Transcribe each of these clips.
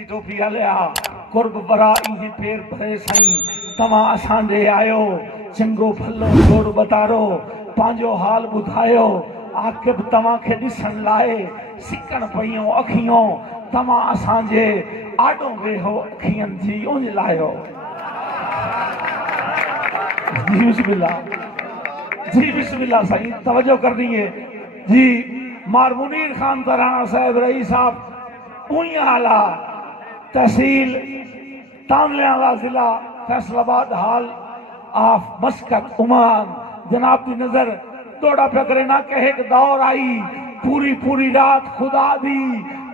سی ٹوپی لیا قرب برا یہ پیر پرے سائیں تمہاں آسان دے آئیو چنگو پھلو جوڑ بتارو پانجو حال بدھائیو آکب تمہاں کے ڈسن لائے سکن پئیوں اکھیوں تمہاں آسان جے آڈوں بے ہو اکھیاں جی انج لائیو جی بسم اللہ جی بسم اللہ سائیں توجہ کرنی ہے جی مار منیر خان ترانہ صاحب رئیس صاحب اوئیں آلہ تحصیل تانلے آلہ ضلع فیصل آباد حال آف مسکت عمان جناب دی نظر توڑا پکرے نہ کہ ایک دور آئی پوری رات خدا دی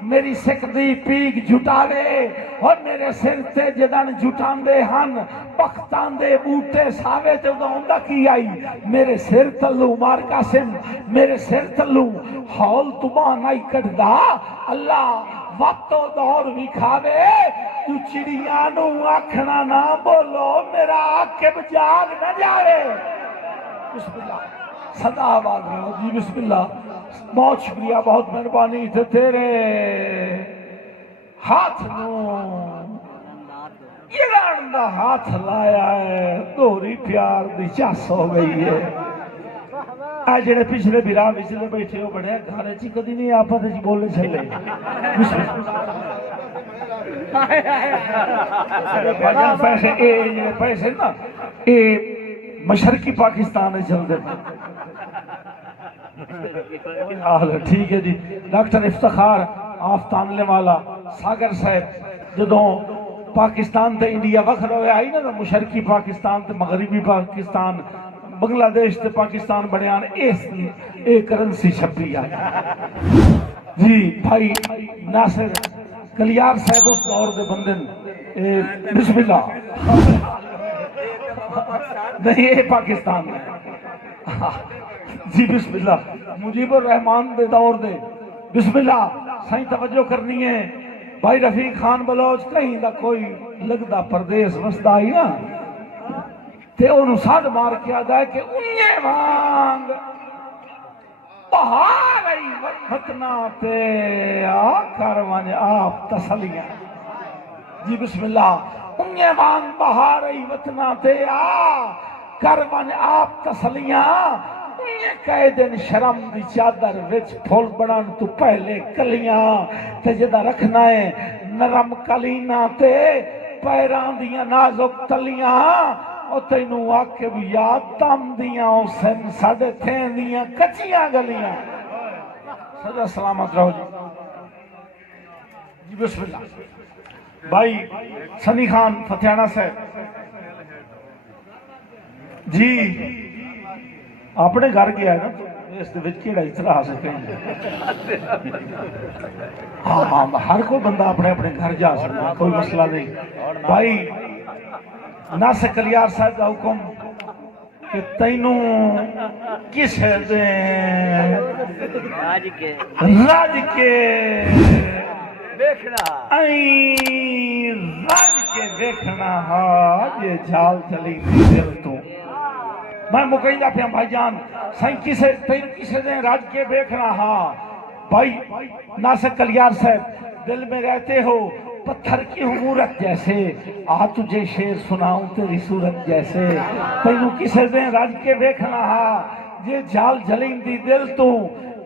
میری سکھ دی پیگ جھٹاوے اور میرے سر تے جدن جھٹان دے ہن پختان دے بوٹے ساوے تے ہوندہ کی آئی میرے سر تلو مار قاسم میرے سر تلو حول تبان آئی کٹ دا اللہ وقتو دور بھی کھاوے تو چڑیانو آکھنا نہ بولو میرا آکب جاگ نہ جاوے بسم اللہ صدا آباد رہو جی بسم اللہ بہت شکریہ بہت مہربانی تھے تیرے ہاتھ نو ایران دا ہاتھ لایا ہے دوری پیار دی چاس ہو گئی ہے آج جڑے پچھلے بیرا پچھلے بیٹھے ہو بڑے گھارے چی کدی نہیں آپا دے جی بولنے چھلے بھاجان پیسے اے پیسے نا اے مشرقی پاکستان ہے چل دے ٹھیک ہے جی ڈاکٹر افتخار آفتانلے والا ساگر صاحب جدوں پاکستان تے انڈیا وکھر ہوئے آئی نا مشرقی پاکستان تے مغربی پاکستان بنگلہ دیش تے پاکستان بڑیان ایک کرنسی چھپی آئی جی بھائی ناصر کلیار صاحب اس دور دے بندن بسم اللہ نہیں اے پاکستان میں جی بسم اللہ مجیب الرحمان دے دور دے بسم اللہ سائیں توجہ کرنی ہے بھائی رفیق خان بلوچ کہیں دا کوئی لگدا پردیس وسدا آئی نا تے انہوں ساتھ مار کیا جائے کہ انہیں مانگ بہار ای وطنا تے آکر ون آپ تسلیاں جی بسم اللہ انہیں مانگ بہار ای وطنا تے آکر ون آپ تسلیاں انہیں کہے دن شرم دی چادر وچ پھول بڑھن تو پہلے کلیاں تے جدہ رکھنا ہے نرم کلینا تے پیران دیاں نازک تلیاں اور تینوں آکے بھی یاد تم دیاں سن ساڑے تھین دیاں کچیاں گلیاں سجا سلامت رہو جی بسم اللہ بھائی سنی خان فتحانہ سے جی اپنے گھر گیا ہے نا تو اس دے وچ کیڑا اطلاع سے کہیں ہاں ہر کوئی بندہ اپنے گھر جا سکتا کوئی مسئلہ نہیں بھائی ناصر کلیار صاحب کا حکم کہ تینوں کس ہے دیں راج کے دیکھنا راج کے دیکھنا ہاں یہ جھال چلی تھی دل تو میں مقیدہ پہ ہم بھائی جان سائیں کسے دیں راج کے دیکھنا ہاں بھائی ناصر کلیار صاحب دل میں رہتے ہو پتھر کی حمورت جیسے تجھے شیر سناؤں تیری صورت جیسے تینوں کسے دیں راج کے دیکھنا ہاں یہ جال جلیں دی دل تو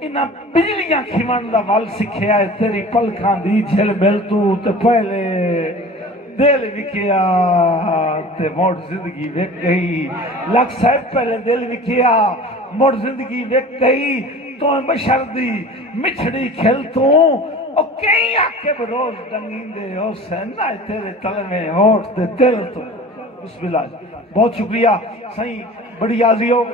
انہاں بجلیاں کھیمان دا وال سکھیا ہے تیری پلکان دی جھل مل تو تے پہلے دل وکیا تے موڑ زندگی ویک گئی لکھ صاحب پہلے دل وکیا موڑ زندگی ویک گئی تو بشر دی مچھڑی کھل تو اور کئی آکے بروز ڈنگین دے ہو سینہ تیرے تل میں ہوٹ دے دل تو بسم اللہ بہت شکریہ سائیں بڑی آزی ہو